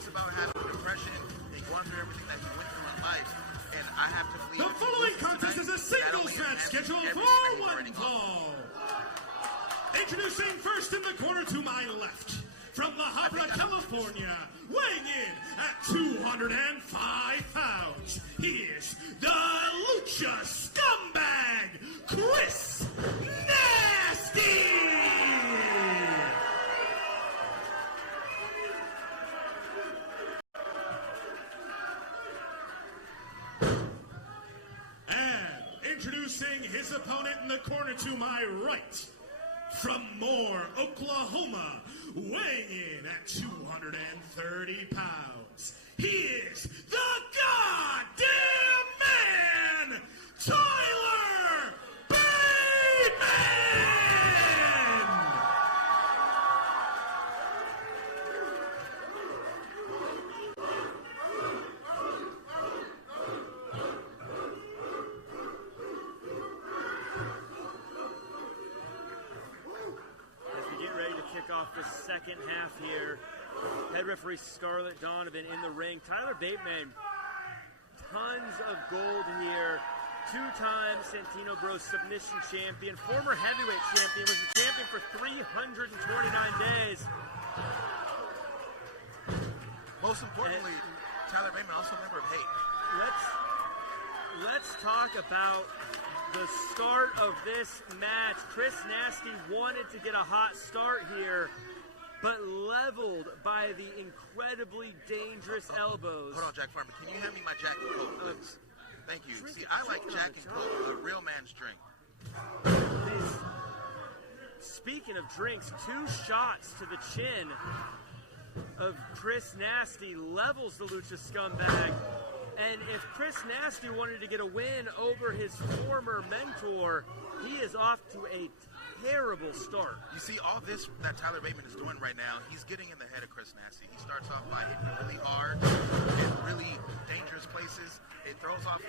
talks about having depression and going through everything that he went through in life. And I have to believe the following contest is a singles match scheduled for one fall. Introducing first in the corner to my left, from La Habra, California, weighing in at 205 pounds, he is the Lucha Scumbag, Chris Nastyy! And introducing his opponent in the corner to my right, from Moore, Oklahoma, weighing in at 230 pounds, he is the goddamn man, Tyler Bateman! Off the second half here. Head referee Scarlett Donovan in the ring. Tyler Bateman, tons of gold here. Two-time Santino Bros submission champion, former heavyweight champion, was the champion for 329 days. Most importantly, Tyler Bateman also a member of Hate. Let's talk about the start of this match. Chris Nastyy wanted to get a hot start here, but leveled by the incredibly dangerous elbows. Hold on, Jack Farmer. Can you hand me my Jack and Coke, please? Thank you. See, I like Jack and Coke, the real man's drink. Speaking of drinks, 2 shots to the chin of Chris Nastyy levels the Lucha Scumbag. And if Chris Nastyy wanted to get a win over his former mentor, he is off to a terrible start. You see, all this that Tyler Bateman is doing right now, he's getting in the head of Chris Nastyy. He starts off by hitting really hard in really dangerous places. It throws off.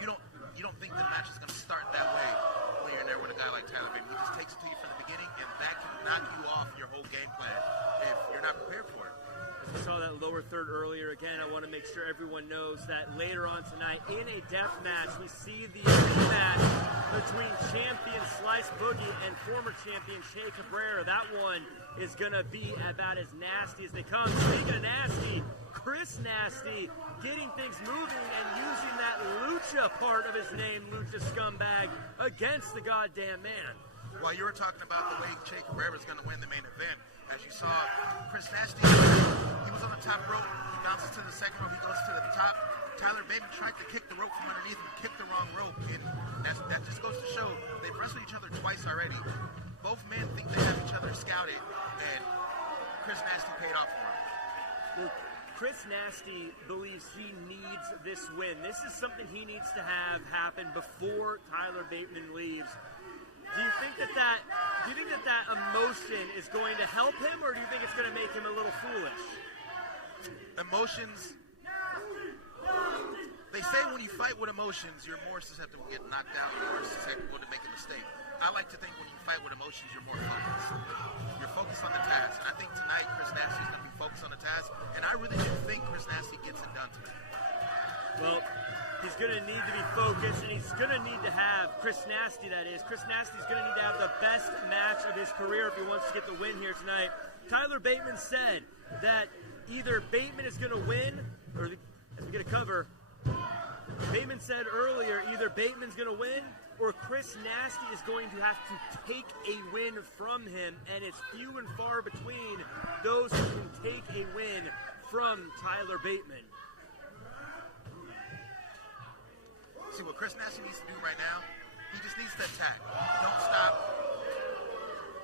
You don't think the match is going to start that way when you're in there with a guy like Tyler Bateman. He just takes it to you from the beginning, and that can knock you off your whole game plan if you're not prepared for it. We saw that lower third earlier. Again, I want to make sure everyone knows that later on tonight, in a death match, we see the rematch between champion Slice Boogie and former champion Che Cabrera. That one is going to be about as nasty as they come. Speaking of nasty, Chris Nastyy getting things moving and using that Lucha part of his name, Lucha Scumbag, against the goddamn man. While you were talking about the way Che Cabrera is going to win the main event, as you saw, Chris Nastyy, he was on the top rope, he bounces to the second rope, he goes to the top. Tyler Bateman tried to kick the rope from underneath him, kicked the wrong rope, and that just goes to show they've wrestled each other twice already. Both men think they have each other scouted, and Chris Nastyy paid off for him. Well, Chris Nastyy believes he needs this win. This is something he needs to have happen before Tyler Bateman leaves. Do you think that emotion is going to help him, or do you think it's going to make him a little foolish? Emotions. They say when you fight with emotions, you're more susceptible to get knocked down, you're more susceptible to make a mistake. I like to think when you fight with emotions, you're more focused. You're focused on the task. And I think tonight, Chris Nastyy is going to be focused on the task. And I really do think Chris Nastyy gets it done tonight. Well, he's going to need to be focused, and he's going to need to have, Chris Nastyy that is, Chris Nastyy is going to need to have the best match of his career if he wants to get the win here tonight. Tyler Bateman said that either Bateman is going to win, or as we get a cover, Bateman said earlier, either Bateman's going to win, or Chris Nastyy is going to have to take a win from him, and it's few and far between those who can take a win from Tyler Bateman. See, what Chris Nastyy needs to do right now, he just needs to attack. Don't stop.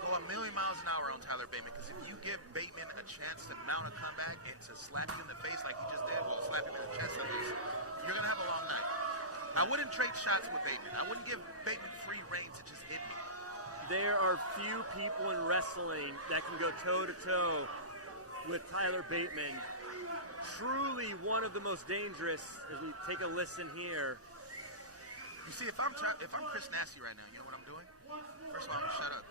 Go a million miles an hour on Tyler Bateman, because if you give Bateman a chance to mount a comeback and to slap you in the face like he just did, well, slap him in the chest at least, you're going to have a long night. I wouldn't trade shots with Bateman. I wouldn't give Bateman free reign to just hit me. There are few people in wrestling that can go toe-to-toe with Tyler Bateman. Truly one of the most dangerous, as we take a listen here. You see, if I'm Chris Nastyy right now, you know what I'm doing? First of all, I'm going to shut up.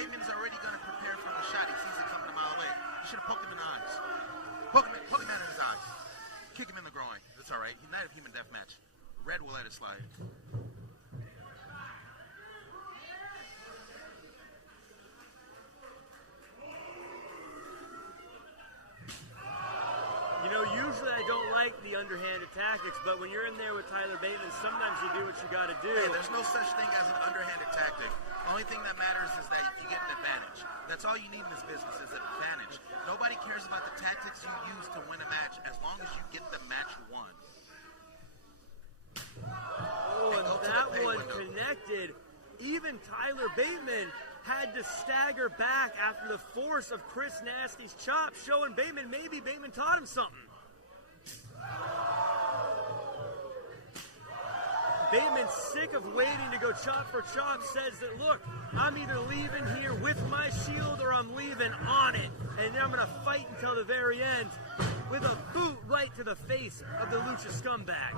Bateman's already going to prepare for the shot. He sees it coming a mile away. You should have poked him in the eyes. Poke him in his eyes. Kick him in the groin. That's all right. He's not a human deathmatch. Red will let it slide. You know, usually I don't like the underhanded tactics, but when you're in there with Tyler Bateman, sometimes you do what you got to do. Hey, there's no such thing as an underhanded tactic. The only thing that matters is that you get an advantage. That's all you need in this business is an advantage. Nobody cares about the tactics you use to win a match as long as you get the match won. Oh, and that one connected. Even Tyler Bateman had to stagger back after the force of Chris Nasty's chop, showing Bateman maybe Bateman taught him something. Bateman's sick of waiting to go chop for chop, says that, look, I'm either leaving here with my shield or I'm leaving on it. And then I'm going to fight until the very end with a boot right to the face of the Lucha Scumbag.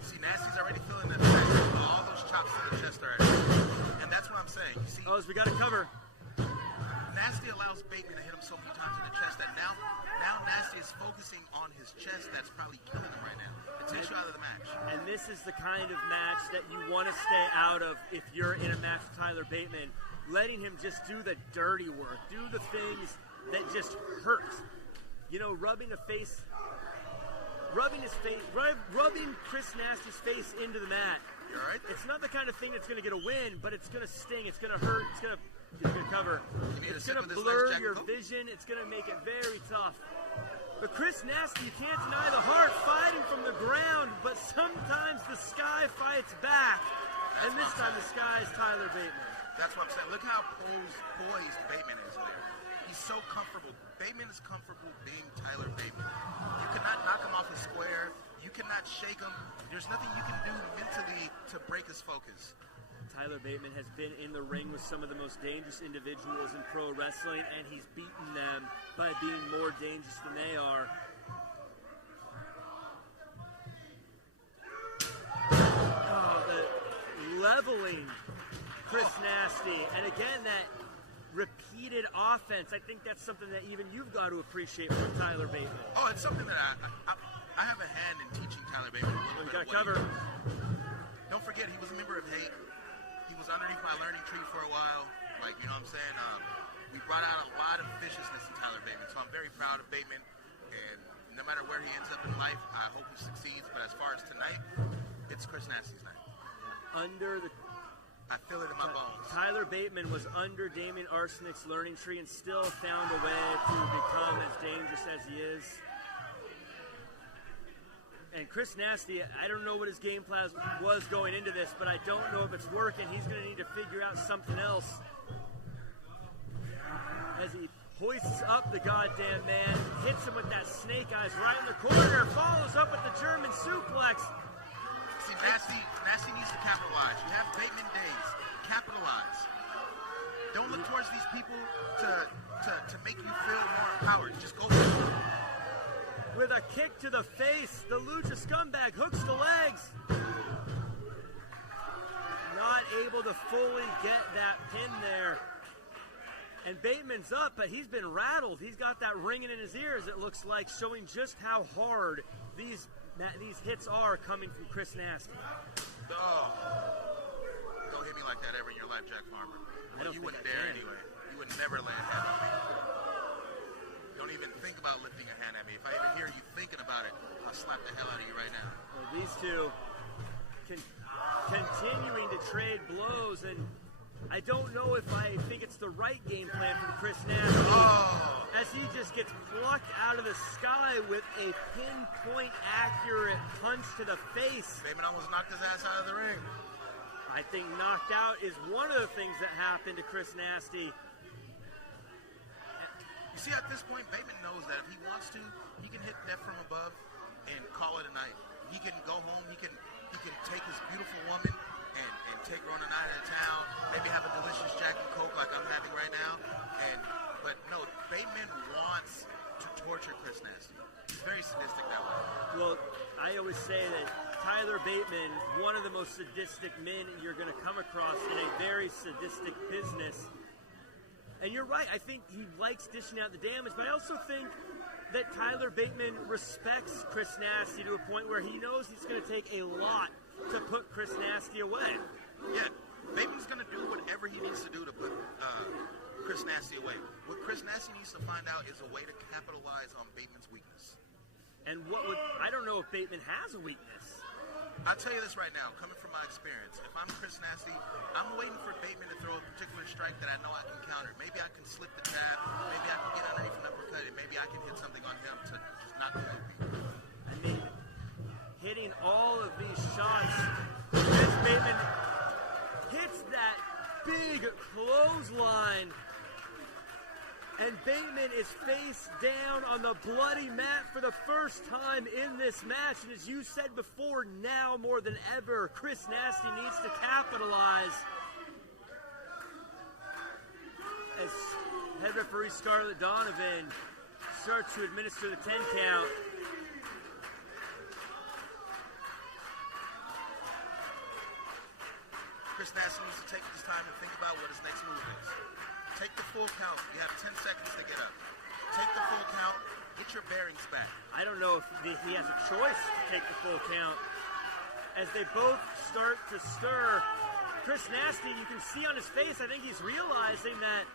See, Nasty's already feeling that effect of all those chops to the chest already. And that's what I'm saying. You see, We got to cover. Nasty allows Bateman to hit him so many times in the chest that now Nasty is focusing on his chest. That's probably killing him right now. It takes you out of the match. And this is the kind of match that you want to stay out of if you're in a match with Tyler Bateman. Letting him just do the dirty work, do the things that just hurt. You know, rubbing Chris Nasty's face into the mat. You all right? It's not the kind of thing that's going to get a win, but it's going to sting. It's going to hurt. It's going to cover. It's going to blur your vision. It's going to make it very tough. But Chris Nastyy, you can't deny the heart fighting from the ground, but sometimes the sky fights back. And this time the sky is Tyler Bateman. That's what I'm saying. Look how poised Bateman is there. He's so comfortable. Bateman is comfortable being Tyler Bateman. You cannot knock him off his square. You cannot shake him. There's nothing you can do mentally to break his focus. Tyler Bateman has been in the ring with some of the most dangerous individuals in pro wrestling, and he's beaten them by being more dangerous than they are. Oh, the leveling Chris Nastyy, and again, that repeated offense. I think that's something that even you've got to appreciate from Tyler Bateman. Oh, it's something that I have a hand in teaching Tyler Bateman. We got to cover. Don't forget, he was a member of Hate. He was underneath my learning tree for a while. Like, you know what I'm saying? We brought out a lot of viciousness in Tyler Bateman, so I'm very proud of Bateman. And no matter where he ends up in life, I hope he succeeds. But as far as tonight, it's Chris Nasty's night. I feel it in my bones. Tyler Bateman was under Damien Arsenic's learning tree and still found a way to become as dangerous as he is. And Chris Nastyy, I don't know what his game plan was going into this, but I don't know if it's working. He's going to need to figure out something else. As he hoists up the goddamn man, hits him with that snake eyes right in the corner, follows up with the German suplex. See, Nastyy needs to capitalize. You have Bateman days. Capitalize. Don't look towards these people to make you feel more empowered. Just go for it. With a kick to the face, the Lucha Scumbag hooks the legs. Not able to fully get that pin there. And Bateman's up, but he's been rattled. He's got that ringing in his ears, it looks like, showing just how hard these hits are coming from Chris Nastyy. Oh, don't hit me like that ever in your life, Jack Farmer. Well, you wouldn't dare anyway. You would never lay a hand on me. Don't even think about lifting a hand at me. If I even hear you thinking about it, I'll slap the hell out of you right now. Well, these two continuing to trade blows, and I don't know if I think it's the right game plan from Chris Nastyy, as he just gets plucked out of the sky with a pinpoint accurate punch to the face. Bateman almost knocked his ass out of the ring. I think knocked out is one of the things that happened to Chris Nastyy. You see, at this point, Bateman knows that if he wants to, he can hit death from above and call it a night. He can go home, he can take his beautiful woman and take her on a night out of town, maybe have a delicious Jack and Coke like I'm having right now. But no, Bateman wants to torture Chris Nastyy. He's very sadistic that way. Well, I always say that Tyler Bateman, one of the most sadistic men you're going to come across in a very sadistic business. And you're right, I think he likes dishing out the damage, but I also think that Tyler Bateman respects Chris Nastyy to a point where he knows he's going to take a lot to put Chris Nastyy away. Yeah, Bateman's going to do whatever he needs to do to put Chris Nastyy away. What Chris Nastyy needs to find out is a way to capitalize on Bateman's weakness. And I don't know if Bateman has a weakness. I'll tell you this right now, coming from my experience, if I'm Chris Nastyy, I'm waiting for Bateman to throw a particular strike that I know I can counter. Maybe I can slip the jab, maybe I can get underneath an uppercut, and maybe I can hit something on him to just knock him out. I mean, hitting all of these shots, as Bateman hits that big clothesline, and Bateman is face down on the bloody mat for the first time in this match. And as you said before, now more than ever, Chris Nastyy needs to capitalize. As head referee Scarlett Donovan starts to administer the 10 count. Chris Nastyy needs to take this time and think about what his next move is. Take the full count. You have 10 seconds to get up. Take the full count. Get your bearings back. I don't know if he has a choice to take the full count. As they both start to stir, Chris Nastyy, you can see on his face, I think he's realizing that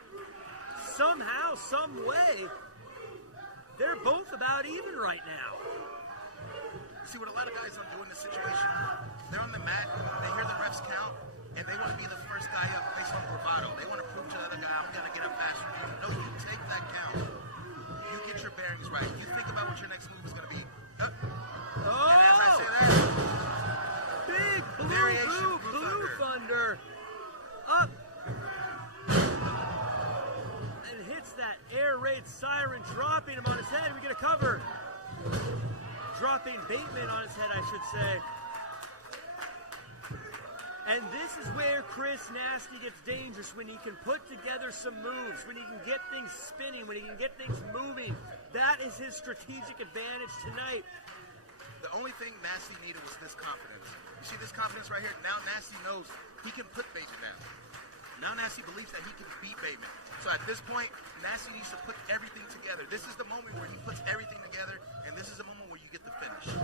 somehow, some way, they're both about even right now. See, what a lot of guys don't do in this situation, they're on the mat, they hear the refs count, and they want to be the first guy up based on bravado. They want to prove to the other guy, I'm going to get up faster. No, you take that count. You get your bearings right. You think about what your next move is going to be. And as I say there, big blue thunder. Up. And hits that air raid siren, dropping him on his head. We get a cover. Dropping Bateman on his head, I should say. And this is where Chris Nastyy gets dangerous, when he can put together some moves, when he can get things spinning, when he can get things moving. That is his strategic advantage tonight. The only thing Nastyy needed was this confidence. You see this confidence right here? Now Nastyy knows he can put Bateman down. Now Nastyy believes that he can beat Bateman. So at this point, Nastyy needs to put everything together. This is the moment where he puts everything together, and this is the moment where you get the finish.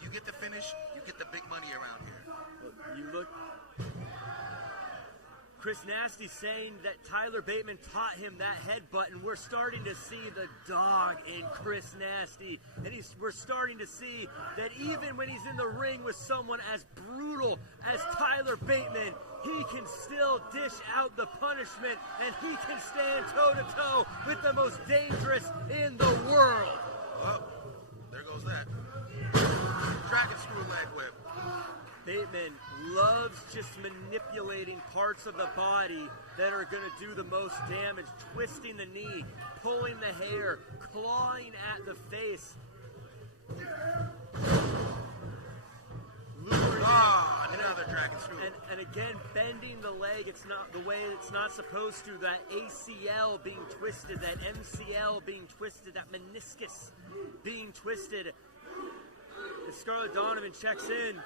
You get the finish, you get the big money around here. You look, Chris Nastyy saying that Tyler Bateman taught him that headbutt, and we're starting to see the dog in Chris Nastyy. And we're starting to see that even when he's in the ring with someone as brutal as Tyler Bateman, he can still dish out the punishment, and he can stand toe-to-toe with the most dangerous in the world. Well, there goes that. Dragon screw leg whip. Bateman loves just manipulating parts of the body that are going to do the most damage, twisting the knee, pulling the hair, clawing at the face. Another dragon screw. And again, bending the leg, it's not the way it's not supposed to. That ACL being twisted, that MCL being twisted, that meniscus being twisted. As Scarlett Donovan checks in,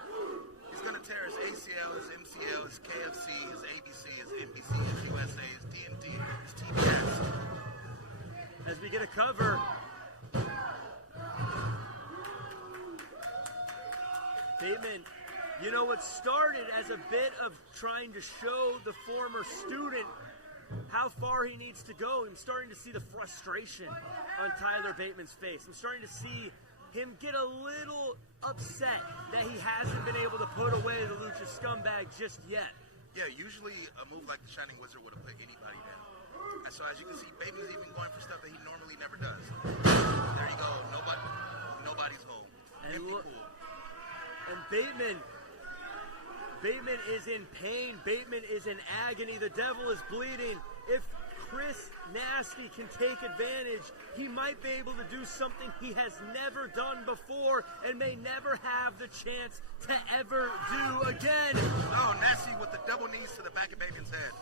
he's going to tear his ACL, his MCL, his KFC, his ABC, his NBC, his USA, his DND, his TBS. As we get a cover, Bateman, you know, what started as a bit of trying to show the former student how far he needs to go. I'm starting to see the frustration on Tyler Bateman's face. I'm starting to see him get a little upset that he hasn't been able to put away the Lucha Scumbag just yet. Yeah, usually a move like the Shining Wizard would have put anybody down. So as you can see, Bateman's even going for stuff that he normally never does. There you go. Nobody's home. And Empty look, pool. and Bateman is in pain. Bateman is in agony. The devil is bleeding. If Chris Nastyy can take advantage, he might be able to do something he has never done before and may never have the chance to ever do again. Oh, Nastyy with the double knees to the back of Bateman's head.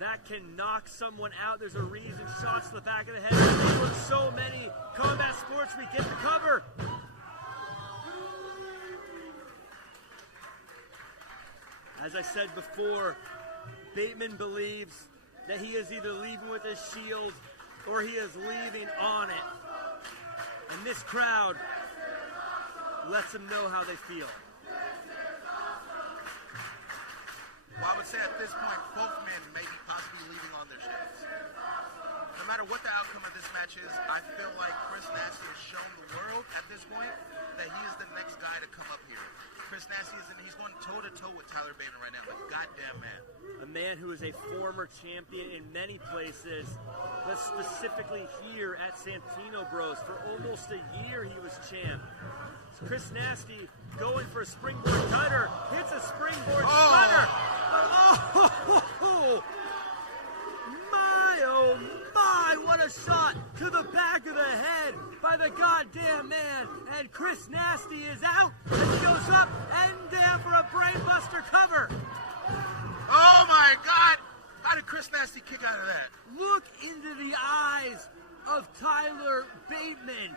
That can knock someone out. There's a reason shots to the back of the head. In so many combat sports, we get the cover. As I said before, Bateman believes that he is either leaving with his shield or he is leaving on it. And this crowd lets them know how they feel. Well, I would say at this point, both men may be possibly leaving on their shields. No matter what the outcome of this match is, I feel like Chris Nastyy has shown the world at this point that he is the next guy to come up here. Chris Nastyy he's going toe-to-toe with Tyler Bateman right now, the goddamn man. A man who is a former champion in many places, but specifically here at Santino Bros. For almost a year he was champ. Chris Nastyy going for a springboard cutter, hits a springboard cutter. Oh, my, what a shot to the back of the head by the goddamn man. And Chris Nastyy is out and he goes up and down for a brainbuster cover. Oh my God! How did Chris Nastyy kick out of that? Look into the eyes of Tyler Bateman.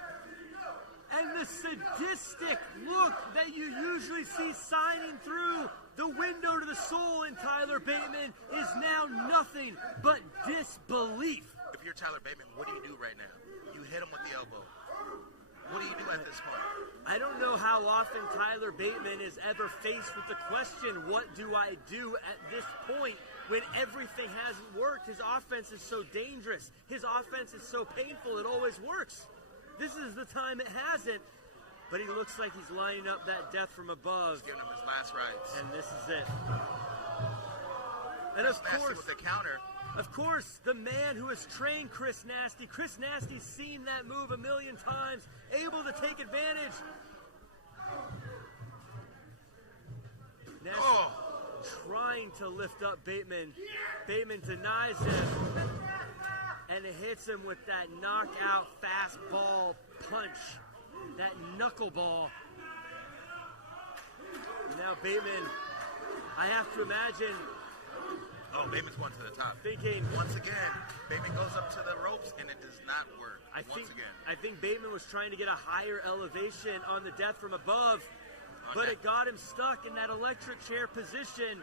And the sadistic look that you usually see shining through the window to the soul in Tyler Bateman is now nothing but disbelief. If you're Tyler Bateman, what do you do right now? You hit him with the elbow. What do you do at this point? I don't know how often Tyler Bateman is ever faced with the question, what do I do at this point when everything hasn't worked? His offense is so dangerous. His offense is so painful, it always works. This is the time it hasn't, but he looks like he's lining up that death from above. He's giving him his last rites. And this is it. And Chris Nastyy with the counter. Of course, the man who has trained Chris Nastyy. Chris Nasty's seen that move a million times, able to take advantage. Nastyy trying to lift up Bateman. Bateman denies him. And it hits him with that knockout fastball punch. That knuckleball. Now Bateman, I have to imagine. Oh, Bateman's going to the top. Thinking. Once again, Bateman goes up to the ropes and it does not work. I think Bateman was trying to get a higher elevation on the death from above. But it got him stuck in that electric chair position.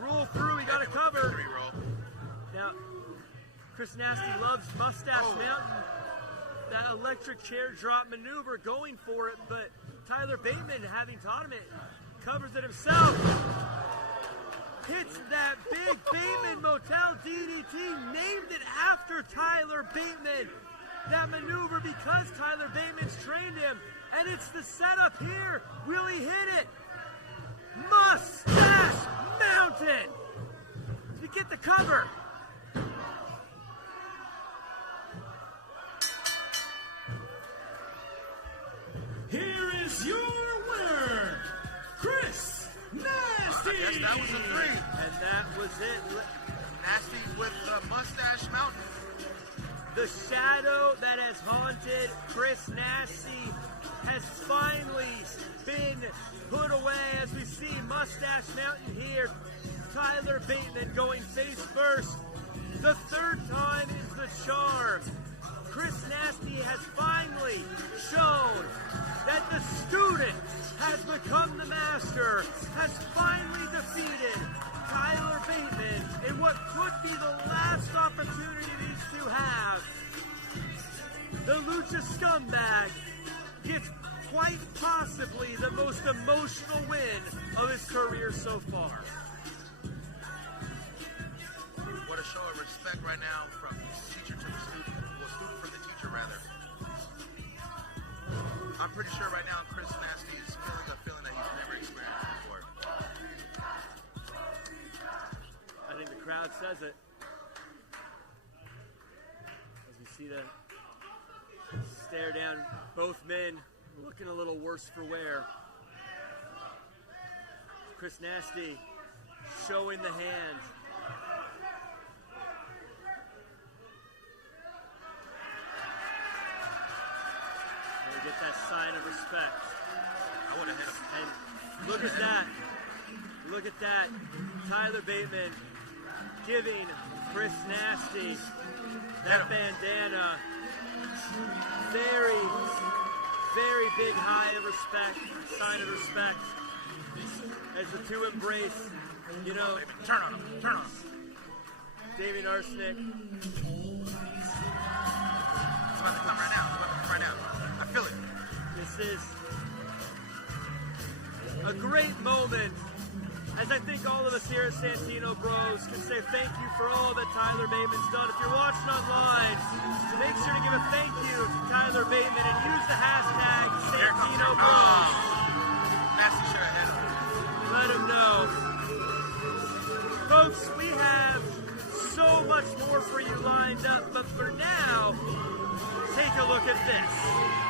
Roll through, he got a cover. Now, Chris Nastyy loves Mustache Mountain. That electric chair drop maneuver going for it, but Tyler Bateman, having taught him it, covers it himself. Hits that big Bateman Motel DDT, named it after Tyler Bateman. That maneuver because Tyler Bateman's trained him, and it's the setup here. Will he hit it? Mustache Mountain to get the cover. Here is your winner, Chris Nastyy. I guess that was a 3. And that was it. Nastyy with the Mustache Mountain. The shadow that has haunted Chris Nastyy has finally been put away as we see Mustache Mountain here. Tyler Bateman going face first. The third time is the charm. Chris Nastyy has finally shown that the student has become the master, has finally defeated Tyler Bateman in what could be the last opportunity these two have. The Lucha Scumbag gets quite possibly the most emotional win of his career so far. What a show of respect right now from teacher to the student. Well, student from the teacher, rather. I'm pretty sure right now Chris Nastyy is feeling a feeling that he's never experienced before. I think the crowd says it. As we see the stare down, both men looking a little worse for wear. Chris Nastyy showing the hand. Get that sign of respect. I would have hit him. And look at that. Look at that. Tyler Bateman giving Chris Nastyy that bandana. Very, very big high of respect, sign of respect. as the two embrace, you know, Turn on him. Turn on him. Damien Arsenic. It's about to come right now. It's about to come right now. I feel it. This is a great moment, as I think all of us here at Santino Bros can say thank you for all that Tyler Bateman's done. If you're watching online, make sure to give a thank you to Tyler Bateman and use the hashtag Santino Bros. Nastyy should have hit him. Let him know. Folks, we have so much more for you lined up, but for now, take a look at this.